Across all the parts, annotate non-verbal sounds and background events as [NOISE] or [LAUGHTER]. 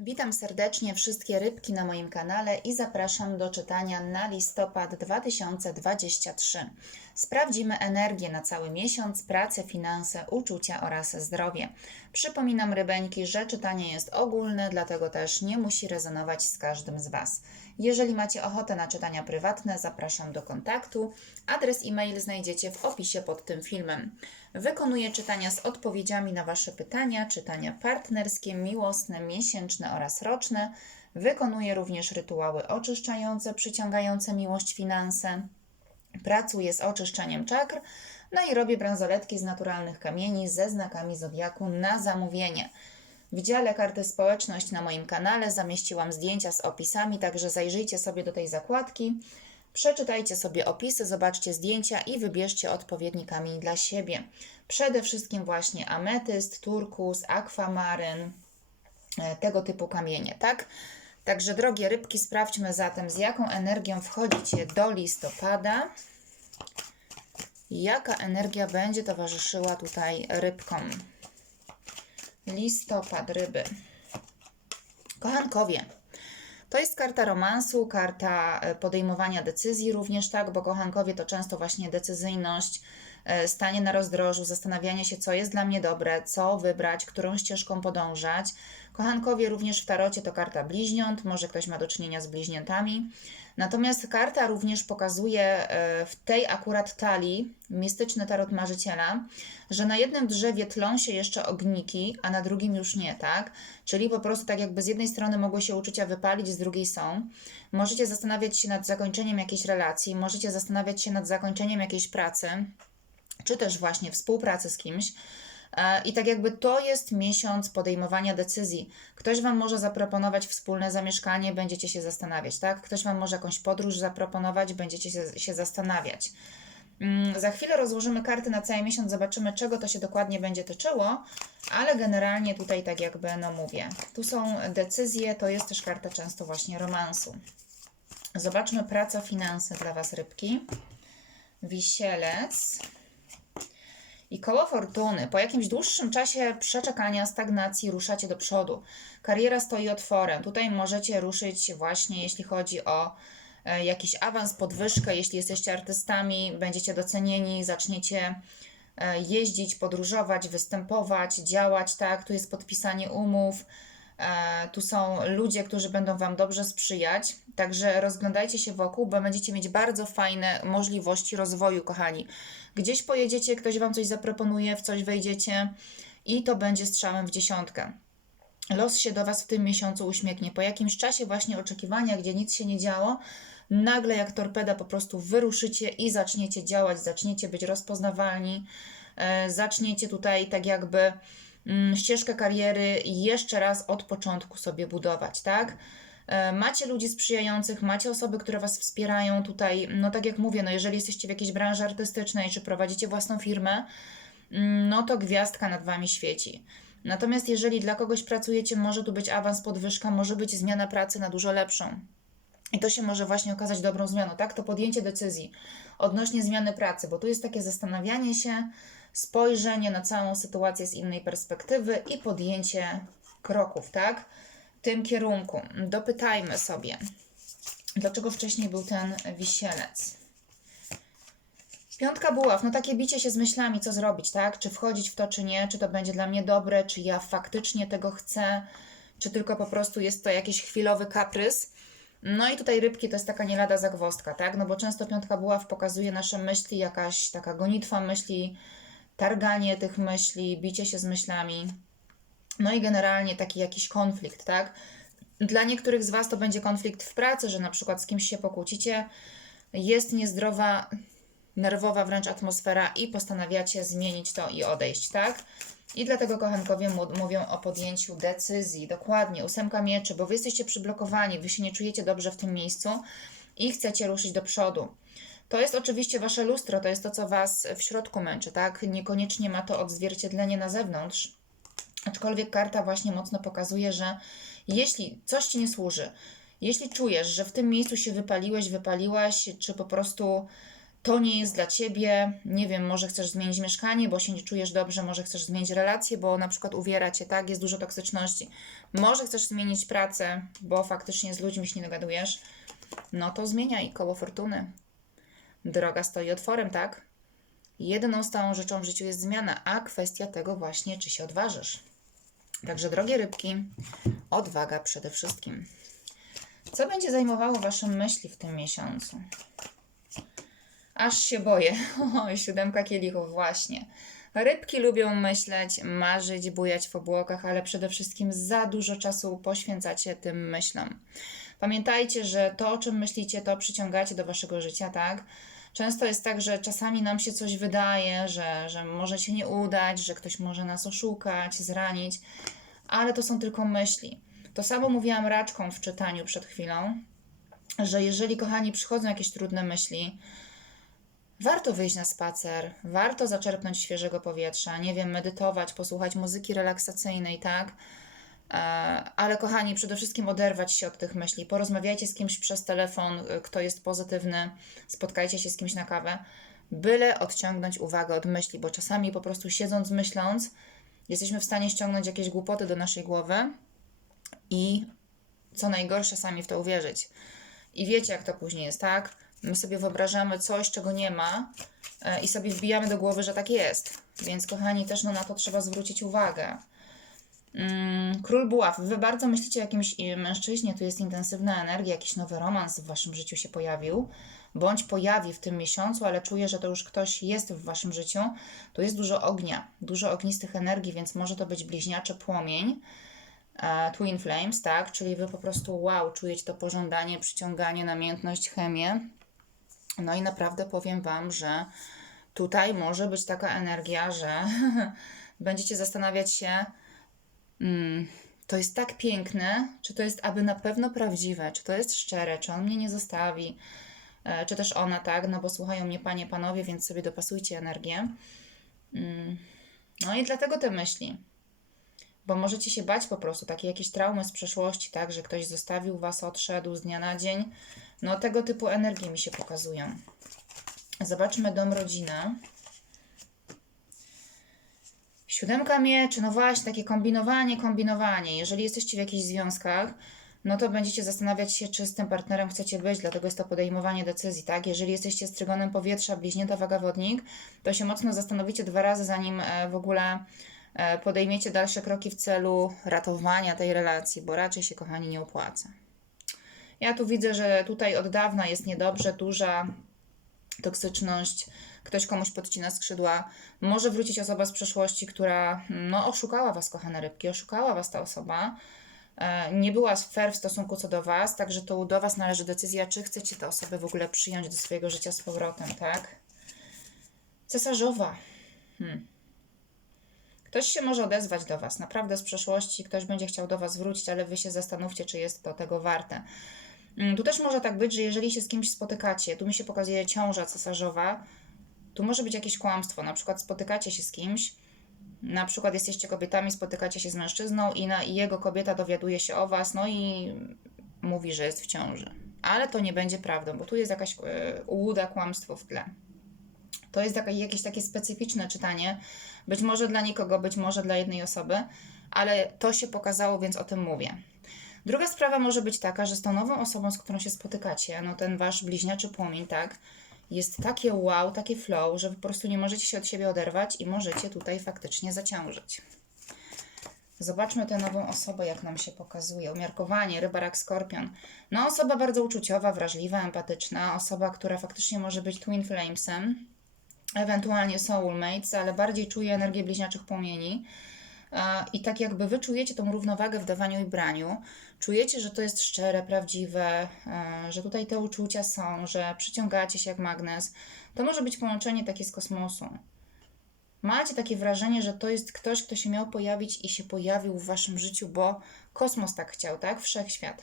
Witam serdecznie wszystkie rybki na moim kanale i zapraszam do czytania na listopad 2023. Sprawdzimy energię na cały miesiąc, pracę, finanse, uczucia oraz zdrowie. Przypominam rybeńki, że czytanie jest ogólne, dlatego też nie musi rezonować z każdym z Was. Jeżeli macie ochotę na czytania prywatne, zapraszam do kontaktu. Adres e-mail znajdziecie w opisie pod tym filmem. Wykonuję czytania z odpowiedziami na Wasze pytania, czytania partnerskie, miłosne, miesięczne oraz roczne. Wykonuję również rytuały oczyszczające, przyciągające miłość, finanse. Pracuję z oczyszczaniem czakr, no i robię bransoletki z naturalnych kamieni ze znakami zodiaku na zamówienie. W dziale karty społeczność na moim kanale zamieściłam zdjęcia z opisami, także zajrzyjcie sobie do tej zakładki, przeczytajcie sobie opisy, zobaczcie zdjęcia i wybierzcie odpowiedni kamień dla siebie. Przede wszystkim właśnie ametyst, turkus, akwamaryn, e, tego typu kamienie, tak? Także drogie rybki, sprawdźmy zatem z jaką energią wchodzicie do listopada. Jaka energia będzie towarzyszyła tutaj rybkom? Listopad, ryby. Kochankowie, to jest karta romansu, karta e, podejmowania decyzji również, tak, bo kochankowie to często właśnie decyzyjność, e, stanie na rozdrożu, zastanawianie się, co jest dla mnie dobre, co wybrać, którą ścieżką podążać. Kochankowie również w tarocie to karta bliźniąt, może ktoś ma do czynienia z bliźniętami. Natomiast karta również pokazuje e, w tej akurat talii, mistyczny tarot marzyciela, że na jednym drzewie tlą się jeszcze ogniki, a na drugim już nie, tak? Czyli po prostu tak jakby z jednej strony mogły się uczucia wypalić, z drugiej są. Możecie zastanawiać się nad zakończeniem jakiejś relacji, możecie zastanawiać się nad zakończeniem jakiejś pracy, czy też właśnie współpracy z kimś. E, I tak jakby to jest miesiąc podejmowania decyzji. Ktoś Wam może zaproponować wspólne zamieszkanie, będziecie się zastanawiać, tak? Ktoś Wam może jakąś podróż zaproponować, będziecie się, się zastanawiać. Mm, Za chwilę rozłożymy karty na cały miesiąc, zobaczymy, czego to się dokładnie będzie tyczyło, ale generalnie tutaj, tak jakby, no mówię, tu są decyzje, to jest też karta często właśnie romansu. Zobaczmy praca, finanse dla Was, rybki. Wisielec. I koło fortuny. Po jakimś dłuższym czasie przeczekania, stagnacji ruszacie do przodu. Kariera stoi otworem. Tutaj możecie ruszyć właśnie, jeśli chodzi o e, jakiś awans, podwyżkę. Jeśli jesteście artystami, będziecie docenieni, zaczniecie e, jeździć, podróżować, występować, działać, tak? Tu jest podpisanie umów. E, Tu są ludzie, którzy będą Wam dobrze sprzyjać, także rozglądajcie się wokół, bo będziecie mieć bardzo fajne możliwości rozwoju, kochani. Gdzieś pojedziecie, ktoś Wam coś zaproponuje, w coś wejdziecie i to będzie strzałem w dziesiątkę. Los się do Was w tym miesiącu uśmiechnie. Po jakimś czasie właśnie oczekiwania, gdzie nic się nie działo, nagle jak torpeda po prostu wyruszycie i zaczniecie działać, zaczniecie być rozpoznawalni, e, zaczniecie tutaj tak jakby ścieżkę kariery jeszcze raz od początku sobie budować, tak? E, Macie ludzi sprzyjających, macie osoby, które Was wspierają tutaj. No tak jak mówię, no jeżeli jesteście w jakiejś branży artystycznej, czy prowadzicie własną firmę, mm, no to gwiazdka nad Wami świeci. Natomiast jeżeli dla kogoś pracujecie, może tu być awans, podwyżka, może być zmiana pracy na dużo lepszą. I to się może właśnie okazać dobrą zmianą, tak? To podjęcie decyzji odnośnie zmiany pracy, bo tu jest takie zastanawianie się, spojrzenie na całą sytuację z innej perspektywy i podjęcie kroków, tak? W tym kierunku. Dopytajmy sobie, dlaczego wcześniej był ten wisielec. Piątka buław, no takie bicie się z myślami, co zrobić, tak? Czy wchodzić w to, czy nie, czy to będzie dla mnie dobre, czy ja faktycznie tego chcę, czy tylko po prostu jest to jakiś chwilowy kaprys. No i tutaj rybki to jest taka nie lada zagwozdka, tak? No bo często piątka buław pokazuje nasze myśli, jakaś taka gonitwa myśli, targanie tych myśli, bicie się z myślami. No i generalnie taki jakiś konflikt, tak? Dla niektórych z Was to będzie konflikt w pracy, że na przykład z kimś się pokłócicie, jest niezdrowa, nerwowa wręcz atmosfera i postanawiacie zmienić to i odejść, tak? I dlatego kochankowie mówią o podjęciu decyzji. Dokładnie, ósemka mieczy, bo wy jesteście przyblokowani, wy się nie czujecie dobrze w tym miejscu i chcecie ruszyć do przodu. To jest oczywiście wasze lustro, to jest to, co was w środku męczy, tak? Niekoniecznie ma to odzwierciedlenie na zewnątrz. Aczkolwiek karta właśnie mocno pokazuje, że jeśli coś ci nie służy, jeśli czujesz, że w tym miejscu się wypaliłeś, wypaliłaś, czy po prostu to nie jest dla ciebie, nie wiem, może chcesz zmienić mieszkanie, bo się nie czujesz dobrze, może chcesz zmienić relacje, bo na przykład uwiera cię, tak, jest dużo toksyczności. Może chcesz zmienić pracę, bo faktycznie z ludźmi się nie dogadujesz. No to zmieniaj koło fortuny. Droga stoi otworem, tak? Jedyną stałą rzeczą w życiu jest zmiana, a kwestia tego właśnie, czy się odważysz. Także, drogie rybki, odwaga przede wszystkim. Co będzie zajmowało Wasze myśli w tym miesiącu? Aż się boję. [LAUGHS] O, siódemka kielichów, właśnie. Rybki lubią myśleć, marzyć, bujać w obłokach, ale przede wszystkim za dużo czasu poświęcacie tym myślom. Pamiętajcie, że to, o czym myślicie, to przyciągacie do waszego życia, tak? Często jest tak, że czasami nam się coś wydaje, że, że może się nie udać, że ktoś może nas oszukać, zranić, ale to są tylko myśli. To samo mówiłam raczką w czytaniu przed chwilą, że jeżeli, kochani, przychodzą jakieś trudne myśli, warto wyjść na spacer, warto zaczerpnąć świeżego powietrza, nie wiem, medytować, posłuchać muzyki relaksacyjnej, tak? E, Ale kochani, przede wszystkim oderwać się od tych myśli. Porozmawiajcie z kimś przez telefon, y, kto jest pozytywny, spotkajcie się z kimś na kawę, byle odciągnąć uwagę od myśli, bo czasami po prostu siedząc, myśląc, jesteśmy w stanie ściągnąć jakieś głupoty do naszej głowy i co najgorsze, sami w to uwierzyć. I wiecie, jak to później jest, tak? My sobie wyobrażamy coś, czego nie ma e, i sobie wbijamy do głowy, że tak jest. Więc, kochani, też no, na to trzeba zwrócić uwagę. Mm, Król Buław, wy bardzo myślicie o jakimś e, mężczyźnie, tu jest intensywna energia, jakiś nowy romans w waszym życiu się pojawił, bądź pojawi w tym miesiącu, ale czuję, że to już ktoś jest w waszym życiu. Tu jest dużo ognia, dużo ognistych energii, więc może to być bliźniaczy płomień, e, Twin Flames, tak? Czyli wy po prostu wow, czujecie to pożądanie, przyciąganie, namiętność, chemię. No i naprawdę powiem wam, że tutaj może być taka energia, że [LAUGHS] będziecie zastanawiać się, mm, to jest tak piękne, czy to jest aby na pewno prawdziwe, czy to jest szczere, czy on mnie nie zostawi, e, czy też ona, tak? No bo słuchają mnie panie, panowie, więc sobie dopasujcie energię. Mm, No i dlatego te myśli. Bo możecie się bać po prostu, takie jakieś traumy z przeszłości, tak, że ktoś zostawił was, odszedł z dnia na dzień. No tego typu energie mi się pokazują. Zobaczmy dom, rodzina. Siódemka mieczy, no właśnie, takie kombinowanie, kombinowanie. Jeżeli jesteście w jakichś związkach, no to będziecie zastanawiać się, czy z tym partnerem chcecie być, dlatego jest to podejmowanie decyzji, tak? Jeżeli jesteście z trygonem powietrza, bliźnięta waga wodnik, to się mocno zastanowicie dwa razy, zanim e, w ogóle e, podejmiecie dalsze kroki w celu ratowania tej relacji, bo raczej się, kochani, nie opłaca. Ja tu widzę, że tutaj od dawna jest niedobrze, duża toksyczność, ktoś komuś podcina skrzydła. Może wrócić osoba z przeszłości, która no, oszukała Was, kochane rybki, oszukała Was ta osoba. E, Nie była fair w stosunku co do Was, także to do Was należy decyzja, czy chcecie tę osobę w ogóle przyjąć do swojego życia z powrotem, tak? Cesarzowa. Hmm. Ktoś się może odezwać do Was, naprawdę z przeszłości, ktoś będzie chciał do Was wrócić, ale Wy się zastanówcie, czy jest to tego warte. Mm, Tu też może tak być, że jeżeli się z kimś spotykacie, tu mi się pokazuje ciąża cesarzowa, tu może być jakieś kłamstwo. Na przykład spotykacie się z kimś, na przykład jesteście kobietami, spotykacie się z mężczyzną i, na, i jego kobieta dowiaduje się o was, no i mówi, że jest w ciąży. Ale to nie będzie prawdą, bo tu jest jakaś e, ułuda, kłamstwo w tle. To jest taka, jakieś takie specyficzne czytanie, być może dla nikogo, być może dla jednej osoby, ale to się pokazało, więc o tym mówię. Druga sprawa może być taka, że z tą nową osobą, z którą się spotykacie, no ten wasz bliźniaczy płomień, tak, jest takie wow, takie flow, że po prostu nie możecie się od siebie oderwać i możecie tutaj faktycznie zaciążyć. Zobaczmy tę nową osobę, jak nam się pokazuje. Umiarkowanie, rybarak, skorpion. No, osoba bardzo uczuciowa, wrażliwa, empatyczna. Osoba, która faktycznie może być twin flamesem, ewentualnie soulmates, ale bardziej czuje energię bliźniaczych płomieni. E, I tak jakby wy czujecie tą równowagę w dawaniu i braniu, czujecie, że to jest szczere, prawdziwe, e, że tutaj te uczucia są, że przyciągacie się jak magnes, to może być połączenie takie z kosmosu. Macie takie wrażenie, że to jest ktoś, kto się miał pojawić i się pojawił w waszym życiu, bo kosmos tak chciał, tak? Wszechświat.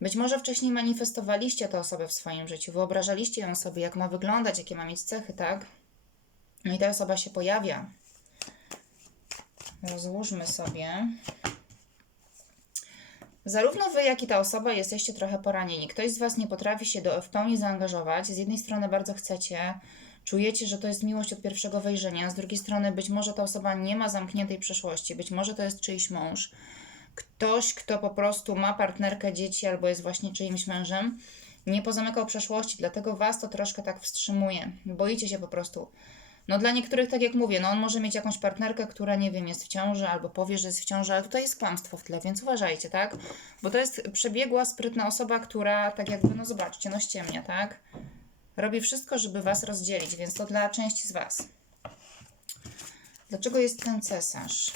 Być może wcześniej manifestowaliście tę osobę w swoim życiu, wyobrażaliście ją sobie, jak ma wyglądać, jakie ma mieć cechy, tak? No i ta osoba się pojawia. Rozłóżmy sobie. Zarówno wy, jak i ta osoba jesteście trochę poranieni. Ktoś z was nie potrafi się do, w pełni zaangażować. Z jednej strony bardzo chcecie, czujecie, że to jest miłość od pierwszego wejrzenia, z drugiej strony być może ta osoba nie ma zamkniętej przeszłości, być może to jest czyjś mąż, ktoś, kto po prostu ma partnerkę, dzieci albo jest właśnie czyimś mężem, nie pozamykał przeszłości, dlatego was to troszkę tak wstrzymuje. Boicie się po prostu. No dla niektórych, tak jak mówię, no on może mieć jakąś partnerkę, która, nie wiem, jest w ciąży albo powie, że jest w ciąży, ale tutaj jest kłamstwo w tle, więc uważajcie, tak? Bo to jest przebiegła, sprytna osoba, która tak jakby, no zobaczcie, no ściemnia, tak? Robi wszystko, żeby was rozdzielić, więc to dla części z was. Dlaczego jest ten cesarz?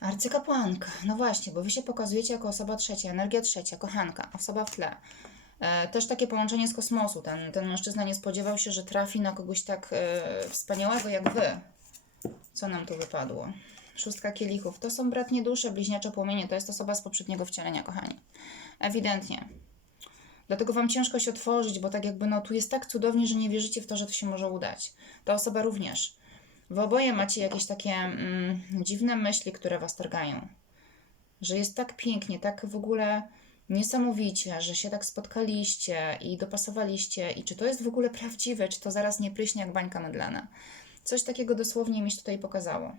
Arcykapłanka. No właśnie, bo wy się pokazujecie jako osoba trzecia, energia trzecia, kochanka, osoba w tle. E, też takie połączenie z kosmosu. Ten, ten mężczyzna nie spodziewał się, że trafi na kogoś tak e, wspaniałego jak wy. Co nam tu wypadło? Szóstka kielichów. To są bratnie dusze, bliźniacze płomienie. To jest osoba z poprzedniego wcielenia, kochani. Ewidentnie. Dlatego wam ciężko się otworzyć, bo tak jakby no tu jest tak cudownie, że nie wierzycie w to, że to się może udać. Ta osoba również. Wy oboje macie jakieś takie mm, dziwne myśli, które was targają. Że jest tak pięknie, tak w ogóle niesamowicie, że się tak spotkaliście i dopasowaliście. I czy to jest w ogóle prawdziwe, czy to zaraz nie pryśnie jak bańka mydlana. Coś takiego dosłownie mi się tutaj pokazało.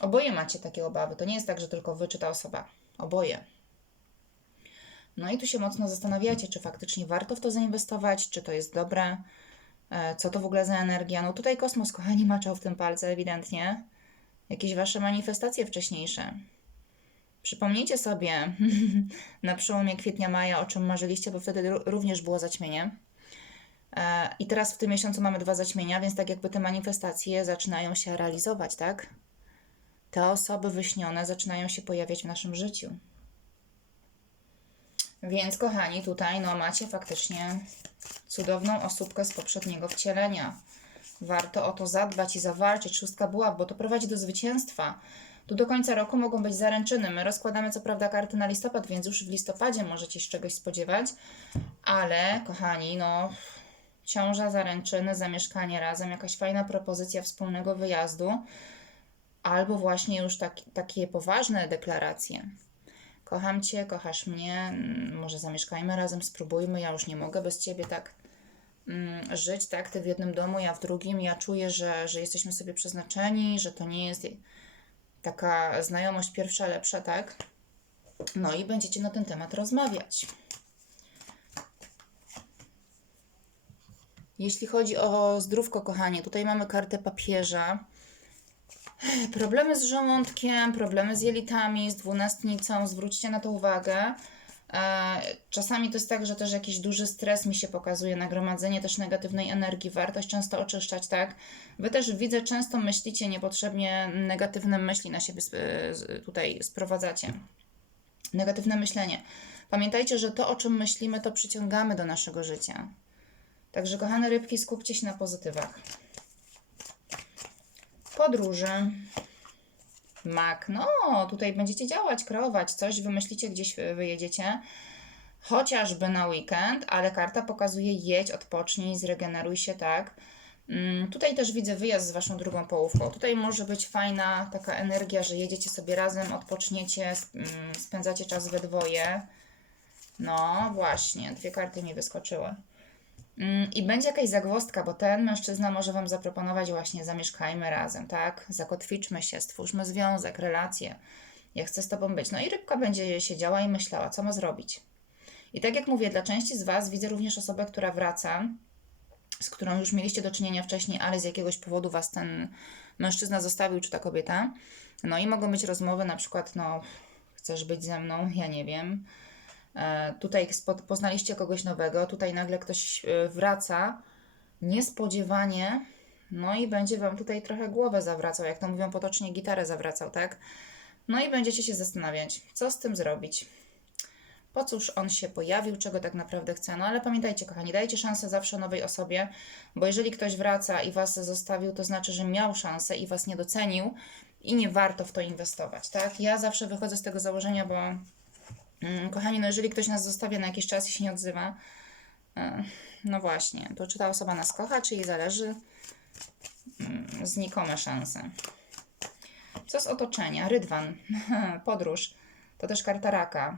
Oboje macie takie obawy. To nie jest tak, że tylko wy czy ta osoba. Oboje. No i tu się mocno zastanawiacie, czy faktycznie warto w to zainwestować, czy to jest dobre, e, co to w ogóle za energia. No tutaj kosmos, kochani, maczał w tym palce ewidentnie. Jakieś wasze manifestacje wcześniejsze. Przypomnijcie sobie [LAUGHS] na przełomie kwietnia-maja, o czym marzyliście, bo wtedy ró- również było zaćmienie. E, I teraz w tym miesiącu mamy dwa zaćmienia, więc tak jakby te manifestacje zaczynają się realizować, tak? Te osoby wyśnione zaczynają się pojawiać w naszym życiu. Więc kochani, tutaj no macie faktycznie cudowną osóbkę z poprzedniego wcielenia. Warto o to zadbać i zawalczyć. Szóstka buław, bo to prowadzi do zwycięstwa. Tu do końca roku mogą być zaręczyny. My rozkładamy co prawda karty na listopad, więc już w listopadzie możecie się czegoś spodziewać. Ale, kochani, no ciąża, zaręczyny, zamieszkanie razem, jakaś fajna propozycja wspólnego wyjazdu, albo właśnie już tak, takie poważne deklaracje. Kocham Cię, kochasz mnie, mm, może zamieszkajmy razem, spróbujmy, ja już nie mogę bez Ciebie tak mm, żyć, tak? Ty w jednym domu, ja w drugim, ja czuję, że, że jesteśmy sobie przeznaczeni, że to nie jest taka znajomość pierwsza lepsza, tak? No i będziecie na ten temat rozmawiać. Jeśli chodzi o zdrówko, kochanie, tutaj mamy kartę papieża. Problemy z żołądkiem, problemy z jelitami, z dwunastnicą, zwróćcie na to uwagę. E, Czasami to jest tak, że też jakiś duży stres mi się pokazuje, nagromadzenie też negatywnej energii, wartość często oczyszczać, tak? Wy też widzę, często myślicie niepotrzebnie, negatywne myśli na siebie tutaj sprowadzacie. Negatywne myślenie. Pamiętajcie, że to, o czym myślimy, to przyciągamy do naszego życia. Także, kochane rybki, skupcie się na pozytywach. Podróże. Mak. No, tutaj będziecie działać, kreować coś, wymyślicie, gdzieś wy- wyjedziecie. Chociażby na weekend, ale karta pokazuje jedź, odpocznij, zregeneruj się, tak? Mm, Tutaj też widzę wyjazd z waszą drugą połówką. Tutaj może być fajna taka energia, że jedziecie sobie razem, odpoczniecie, mm, spędzacie czas we dwoje. No właśnie, dwie karty mi wyskoczyły. Mm, I będzie jakaś zagwozdka, bo ten mężczyzna może Wam zaproponować właśnie zamieszkajmy razem, tak? Zakotwiczmy się, stwórzmy związek, relacje. Ja chcę z Tobą być. No i rybka będzie siedziała i myślała, co ma zrobić. I tak jak mówię, dla części z Was widzę również osobę, która wraca, z którą już mieliście do czynienia wcześniej, ale z jakiegoś powodu Was ten mężczyzna zostawił, czy ta kobieta. No i mogą być rozmowy na przykład, no, chcesz być ze mną? Ja nie wiem. E, Tutaj poznaliście kogoś nowego, tutaj nagle ktoś e, wraca niespodziewanie, no i będzie Wam tutaj trochę głowę zawracał, jak to mówią potocznie, gitarę zawracał, tak? No i będziecie się zastanawiać, co z tym zrobić. Po cóż on się pojawił, czego tak naprawdę chce. No ale pamiętajcie, kochani, dajcie szansę zawsze nowej osobie, bo jeżeli ktoś wraca i Was zostawił, to znaczy, że miał szansę i Was nie docenił i nie warto w to inwestować, tak? Ja zawsze wychodzę z tego założenia, bo Kochani, no jeżeli ktoś nas zostawia na jakiś czas i się nie odzywa, e, no właśnie, to czy ta osoba nas kocha, czy jej zależy? Mm, Znikome szanse. Co z otoczenia? Rydwan, [LAUGHS] podróż, to też karta raka.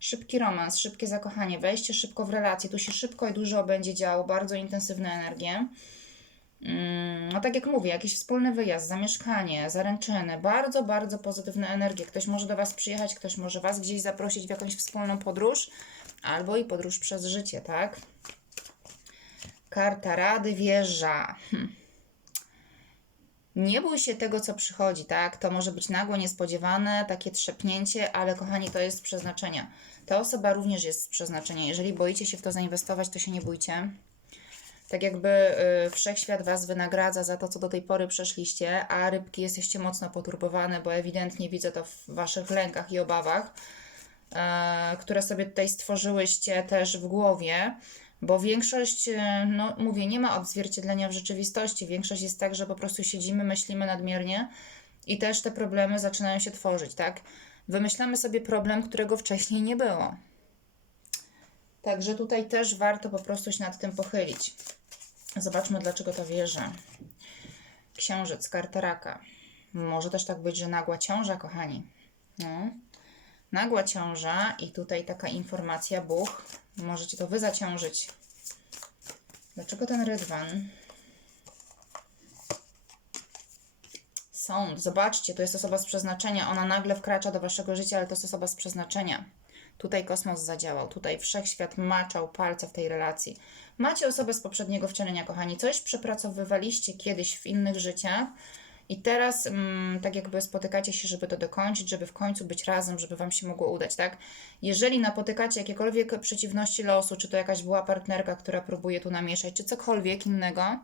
Szybki romans, szybkie zakochanie, wejście szybko w relacje. Tu się szybko i dużo będzie działo, bardzo intensywne energie. Mm, No tak jak mówię, jakiś wspólny wyjazd, zamieszkanie, zaręczyny, bardzo, bardzo pozytywne energie. Ktoś może do Was przyjechać, ktoś może Was gdzieś zaprosić w jakąś wspólną podróż, albo i podróż przez życie, tak? Karta Rady Wieża. Hm. Nie bój się tego, co przychodzi, tak? To może być nagłe, niespodziewane, takie trzepnięcie, ale kochani, to jest z przeznaczenia. Ta osoba również jest z przeznaczenia. Jeżeli boicie się w to zainwestować, to się nie bójcie. Tak jakby y, wszechświat Was wynagradza za to, co do tej pory przeszliście, a rybki jesteście mocno poturbowane, bo ewidentnie widzę to w Waszych lękach i obawach, e, które sobie tutaj stworzyłyście też w głowie. Bo większość, e, no mówię, nie ma odzwierciedlenia w rzeczywistości. Większość jest tak, że po prostu siedzimy, myślimy nadmiernie i też te problemy zaczynają się tworzyć, tak? Wymyślamy sobie problem, którego wcześniej nie było. Także tutaj też warto po prostu się nad tym pochylić. Zobaczmy, dlaczego to wierzę. Księżyc, karta raka. Może też tak być, że nagła ciąża, kochani. No. Nagła ciąża i tutaj taka informacja, Bóg, możecie to wy zaciążyć. Dlaczego ten rydwan? Sąd, zobaczcie, to jest osoba z przeznaczenia. Ona nagle wkracza do waszego życia, ale to jest osoba z przeznaczenia. Tutaj kosmos zadziałał, tutaj wszechświat maczał palce w tej relacji. Macie osobę z poprzedniego wcielenia, kochani. Coś przepracowywaliście kiedyś w innych życiach i teraz mm, tak jakby spotykacie się, żeby to dokończyć, żeby w końcu być razem, żeby Wam się mogło udać, tak? Jeżeli napotykacie jakiekolwiek przeciwności losu, czy to jakaś była partnerka, która próbuje tu namieszać, czy cokolwiek innego,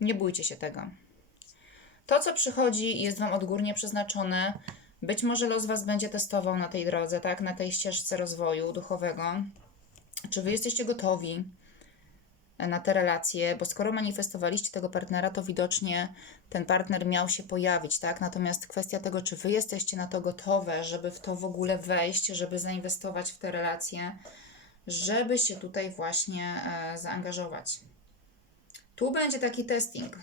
nie bójcie się tego. To, co przychodzi, jest Wam odgórnie przeznaczone. Być może los Was będzie testował na tej drodze, tak? Na tej ścieżce rozwoju duchowego. Czy Wy jesteście gotowi na te relacje? Bo skoro manifestowaliście tego partnera, to widocznie ten partner miał się pojawić, tak? Natomiast kwestia tego, czy Wy jesteście na to gotowe, żeby w to w ogóle wejść, żeby zainwestować w te relacje, żeby się tutaj właśnie e, zaangażować. Tu będzie taki testing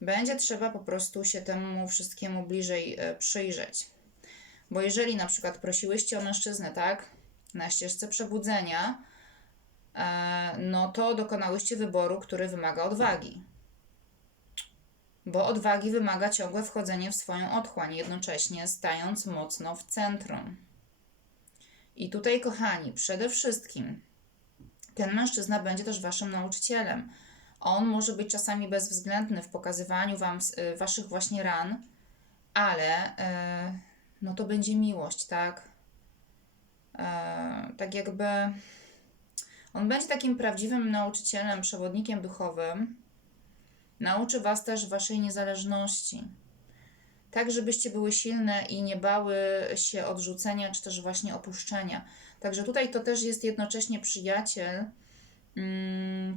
będzie trzeba po prostu się temu wszystkiemu bliżej e, przyjrzeć. Bo jeżeli na przykład prosiłyście o mężczyznę, tak, na ścieżce przebudzenia, e, no to dokonałyście wyboru, który wymaga odwagi. Bo odwagi wymaga ciągłe wchodzenie w swoją otchłań, jednocześnie stając mocno w centrum. I tutaj, kochani, przede wszystkim ten mężczyzna będzie też waszym nauczycielem on może być czasami bezwzględny w pokazywaniu wam y, waszych właśnie ran, ale y, no to będzie miłość, tak? Y, tak jakby on będzie takim prawdziwym nauczycielem, przewodnikiem duchowym. Nauczy was też waszej niezależności. Tak, żebyście były silne i nie bały się odrzucenia, czy też właśnie opuszczenia. Także tutaj to też jest jednocześnie przyjaciel,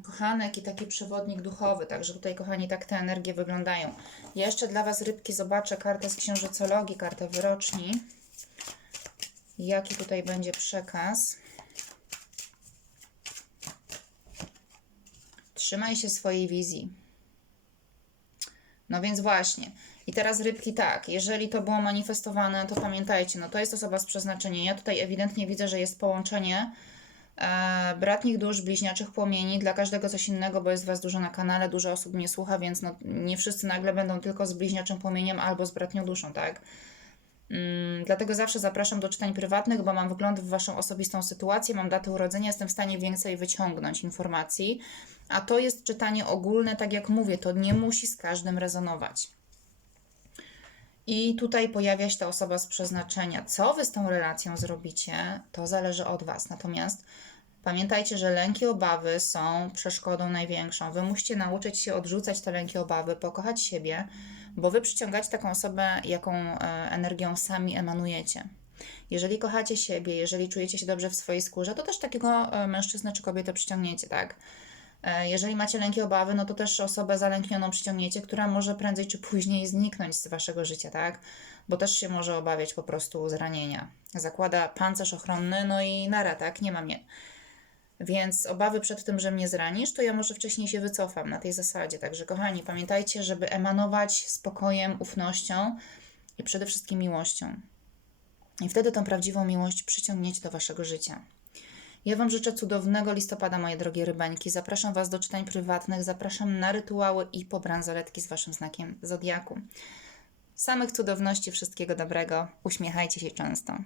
kochanek i taki przewodnik duchowy. Także tutaj, kochani, tak te energie wyglądają. Ja jeszcze dla Was, rybki, zobaczę kartę z księżycologii, kartę wyroczni. Jaki tutaj będzie przekaz? Trzymaj się swojej wizji. No więc właśnie. I teraz rybki tak, jeżeli to było manifestowane, to pamiętajcie, no to jest osoba z przeznaczeniem. Ja tutaj ewidentnie widzę, że jest połączenie e, bratnich dusz, bliźniaczych płomieni, dla każdego coś innego, bo jest Was dużo na kanale, dużo osób mnie słucha, więc no, nie wszyscy nagle będą tylko z bliźniaczym płomieniem albo z bratnią duszą, tak? Mm, dlatego zawsze zapraszam do czytań prywatnych, bo mam wgląd w Waszą osobistą sytuację, mam datę urodzenia, jestem w stanie więcej wyciągnąć informacji. A to jest czytanie ogólne, tak jak mówię, to nie musi z każdym rezonować. I tutaj pojawia się ta osoba z przeznaczenia. Co wy z tą relacją zrobicie, to zależy od was. Natomiast pamiętajcie, że lęki, obawy są przeszkodą największą. Wy musicie nauczyć się odrzucać te lęki, obawy, pokochać siebie, bo wy przyciągacie taką osobę, jaką e, energią sami emanujecie. Jeżeli kochacie siebie, jeżeli czujecie się dobrze w swojej skórze, to też takiego e, mężczyznę czy kobietę przyciągniecie, tak? E, Jeżeli macie lęki, obawy, no to też osobę zalęknioną przyciągniecie, która może prędzej czy później zniknąć z waszego życia, tak? Bo też się może obawiać po prostu zranienia. Zakłada pancerz ochronny, no i nara, tak? Nie ma mnie. Więc obawy przed tym, że mnie zranisz, to ja może wcześniej się wycofam na tej zasadzie. Także, kochani, pamiętajcie, żeby emanować spokojem, ufnością i przede wszystkim miłością. I wtedy tą prawdziwą miłość przyciągniecie do waszego życia. Ja Wam życzę cudownego listopada, moje drogie rybańki. Zapraszam Was do czytań prywatnych, zapraszam na rytuały i pobransoletki z Waszym znakiem Zodiaku. Samych cudowności, wszystkiego dobrego. Uśmiechajcie się często.